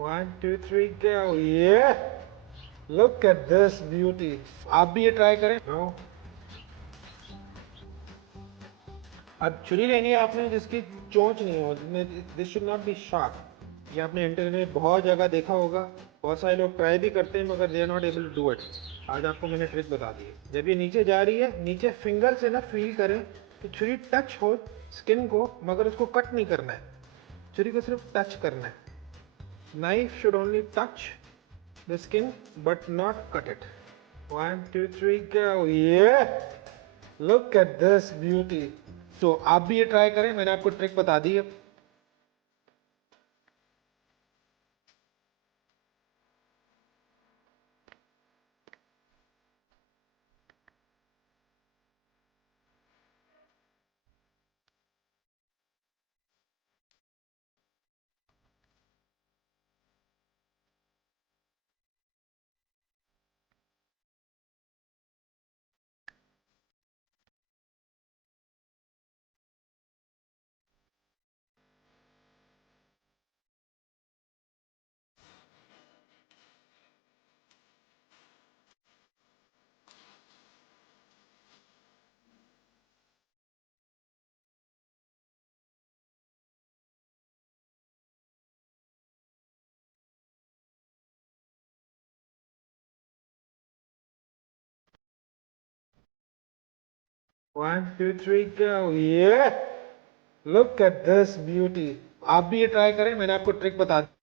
1 2 3 go, yeah. Look at this beauty. आप भी ये ट्राई करें। नो, अब छुरी लेनी है आपने जिसकी चोंच नहीं हो, this should not be sharp. ये आपने इंटरनेट बहुत जगह देखा होगा, बहुत सारे लोग ट्राई भी करते हैं मगर they are not able to do it. आज आपको मैंने ट्रिक बता दी है। जब ये नीचे जा रही है, नीचे फिंगर से ना फील करें कि छुरी टच हो स्किन को, मगर उसको कट नहीं करना है, छुरी को सिर्फ टच करना है। Knife should only touch the skin but not cut it. 1 2 3 go, yeah. Look at this beauty. So आप भी ये ट्राई करें, मैंने आपको ट्रिक बता दी है। 1 2 3 go, yeah. Look at this beauty. आप भी ये ट्राई करें, मैंने आपको ट्रिक बता दी।